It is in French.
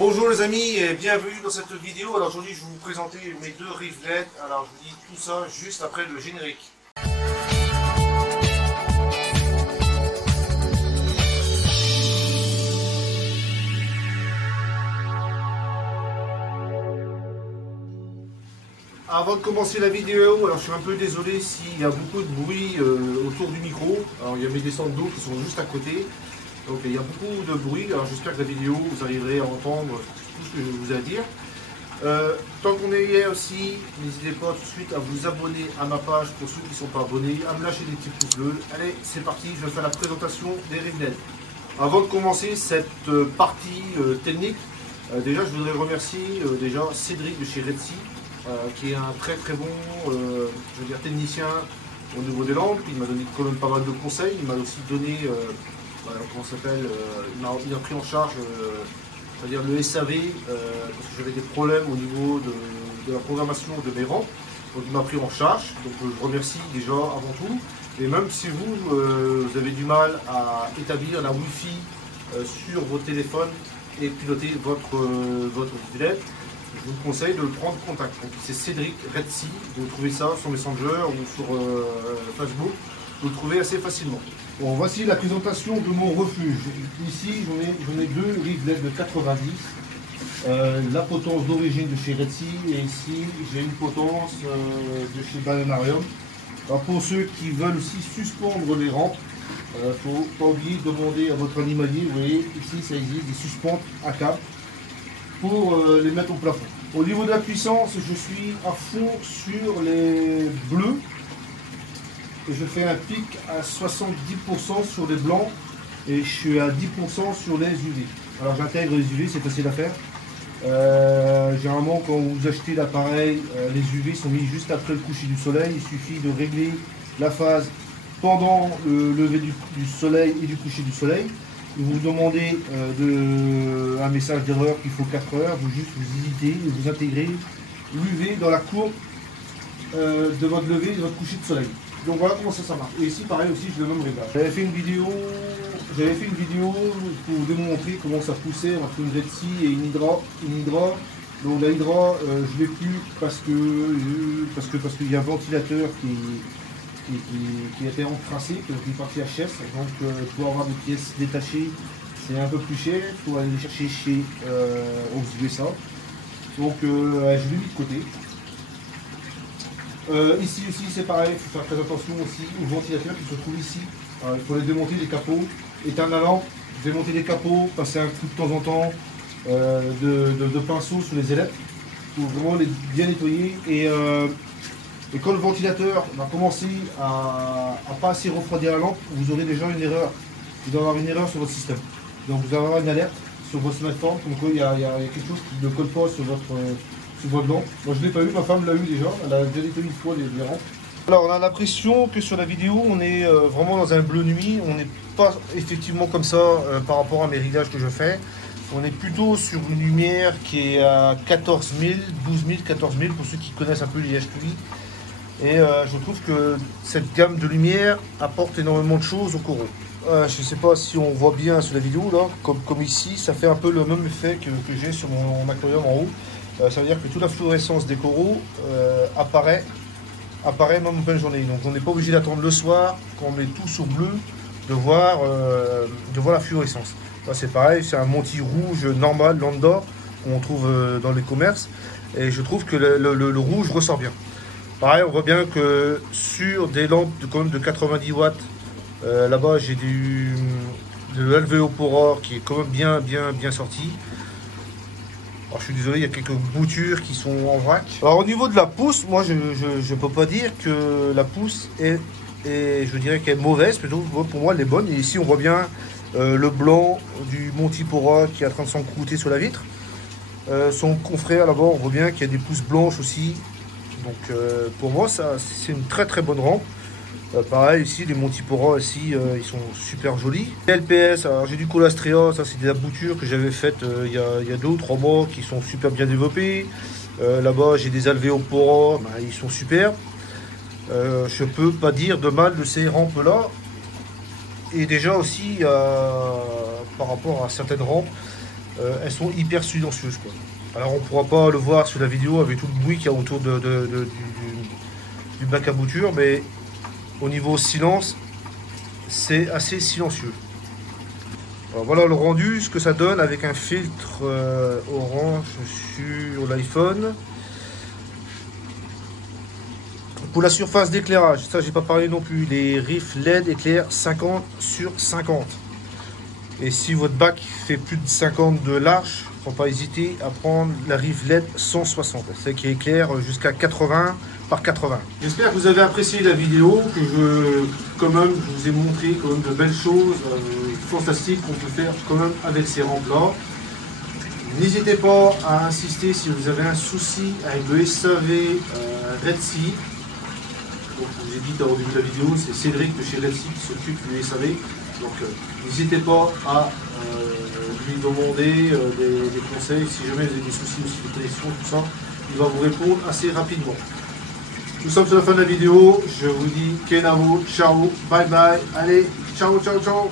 Bonjour les amis et bienvenue dans cette vidéo. Alors aujourd'hui je vais vous présenter mes deux rivelettes. Alors je vous dis tout ça juste après le générique. Avant de commencer la vidéo, alors je suis un peu désolé s'il y a beaucoup de bruit autour du micro. Alors il y a mes descentes d'eau qui sont juste à côté. Donc il y a beaucoup de bruit. Alors j'espère que la vidéo vous arriverez à entendre tout ce que je vous ai à dire. Tant qu'on est hier aussi, n'hésitez pas tout de suite à vous abonner à ma page pour ceux qui ne sont pas abonnés, à me lâcher des petits pouces bleus. Allez, c'est parti, je vais faire la présentation des rivelettes. Avant de commencer cette partie technique, déjà je voudrais remercier déjà Cédric de chez Red Sea, qui est un très bon je veux dire, technicien au niveau des lampes. Il m'a donné quand même pas mal de conseils. Il m'a aussi donné, comment ça s'appelle, il a pris en charge c'est-à-dire le SAV, parce que j'avais des problèmes au niveau de la programmation de mes rampes. Donc il m'a pris en charge, donc je remercie déjà avant tout. Et même si vous avez du mal à établir la Wi-Fi sur vos téléphones et piloter votre rivellette, je vous conseille de prendre contact. C'est Cédric Red Sea, vous trouvez ça sur Messenger ou sur Facebook, vous le trouvez assez facilement. Bon, voici la présentation de mon refuge. Ici, j'en ai deux rivelettes de 90. La potence d'origine de chez Red Sea, et ici, j'ai une potence de chez Bananarium. Alors, pour ceux qui veulent aussi suspendre les rampes, il ne faut pas oublier de demander à votre animalier. Vous voyez, ici, ça existe des suspentes à câble pour les mettre au plafond. Au niveau de la puissance, je suis à fond sur les bleus. Et je fais un pic à 70% sur les blancs et je suis à 10% sur les UV. Alors j'intègre les UV, c'est facile à faire. Généralement quand vous achetez l'appareil, les UV sont mis juste après le coucher du soleil. Il suffit de régler la phase pendant le lever du soleil et du coucher du soleil. Vous demandez un message d'erreur qu'il faut 4 heures, vous juste vous hésitez et vous intégrez l'UV dans la courbe de votre lever et de votre coucher de soleil. Donc voilà comment ça marche. Et ici pareil aussi j'ai le même réglage. J'avais fait une vidéo pour vous démontrer comment ça poussait entre une Red Sea et une Hydra. Donc la Hydra je l'ai plus parce qu'il y a un ventilateur qui a été encrassé, qui est parti HS. Donc pour avoir des pièces détachées c'est un peu plus cher. Il faut aller les chercher chez USA. Donc je l'ai mis de côté. Ici aussi c'est pareil, il faut faire très attention aussi aux ventilateurs qui se trouvent ici. Il faut les démonter les capots, éteindre la lampe, démonter les capots, passer un coup de temps en temps de pinceau sur les ailettes pour vraiment les bien nettoyer. Et quand le ventilateur va commencer à pas assez refroidir la lampe, vous aurez déjà une erreur. Il doit y avoir une erreur sur votre système. Donc vous allez avoir une alerte sur votre smartphone, comme quoi il y a quelque chose qui ne colle pas sur votre lampe. Moi je ne l'ai pas eu, ma femme l'a eu déjà, elle a déjà nettoyé une fois les rampes. Alors on a l'impression que sur la vidéo on est vraiment dans un bleu nuit, on n'est pas effectivement comme ça par rapport à mes réglages que je fais. On est plutôt sur une lumière qui est à 14 000, 12 000, 14 000 pour ceux qui connaissent un peu les HQI. Et je trouve que cette gamme de lumière apporte énormément de choses au coraux. Je ne sais pas si on voit bien sur la vidéo là, comme ici, ça fait un peu le même effet que j'ai sur mon aquarium en haut. Ça veut dire que toute la fluorescence des coraux apparaît même en pleine journée. Donc on n'est pas obligé d'attendre le soir, quand on met tout sur bleu, de voir la fluorescence. Là c'est pareil, c'est un Monty rouge normal, lambda, qu'on trouve dans les commerces. Et je trouve que le rouge ressort bien. Pareil, on voit bien que sur des lampes de 90 watts, là-bas j'ai de l'alvéopore qui est quand même bien sorti. Alors, je suis désolé, il y a quelques boutures qui sont en vrac. Alors au niveau de la pousse, moi je ne peux pas dire que la pousse je dirais qu'elle est mauvaise, plutôt pour moi elle est bonne. Et ici on voit bien le blanc du Montipora qui est en train de s'encrouter sur la vitre. Son confrère là-bas, on voit bien qu'il y a des pousses blanches aussi. Donc pour moi c'est une très bonne rampe. Pareil ici les Montipora ici ils sont super jolis. LPS, alors j'ai du Colastrea, ça c'est des aboutures que j'avais faites il y a 2 ou 3 mois qui sont super bien développées. Là-bas j'ai des Alvéopora, ils sont super. Je peux pas dire de mal de ces rampes là. Et déjà aussi par rapport à certaines rampes, elles sont hyper silencieuses, quoi. Alors on ne pourra pas le voir sur la vidéo avec tout le bruit qu'il y a autour du bac à bouture, mais au niveau silence, c'est assez silencieux. Alors voilà le rendu, ce que ça donne avec un filtre orange sur l'iPhone. Pour la surface d'éclairage, ça j'ai pas parlé non plus, les RIF LED éclairent 50/50. Et si votre bac fait plus de 50 de large, il ne faut pas hésiter à prendre la RIF LED 160, celle qui éclaire jusqu'à 80/80. J'espère que vous avez apprécié la vidéo, que je vous ai montré quand même de belles choses fantastiques qu'on peut faire quand même avec ces rampes-là. N'hésitez pas à insister si vous avez un souci avec le SAV Red Sea. Donc, je vous ai dit au début de la vidéo, c'est Cédric de chez Red Sea qui s'occupe du SAV. Donc n'hésitez pas à lui demander des conseils. Si jamais vous avez des soucis aussi de connexion, tout ça, il va vous répondre assez rapidement. Nous sommes sur la fin de la vidéo. Je vous dis Kenavo, ciao, bye bye. Allez, ciao, ciao, ciao.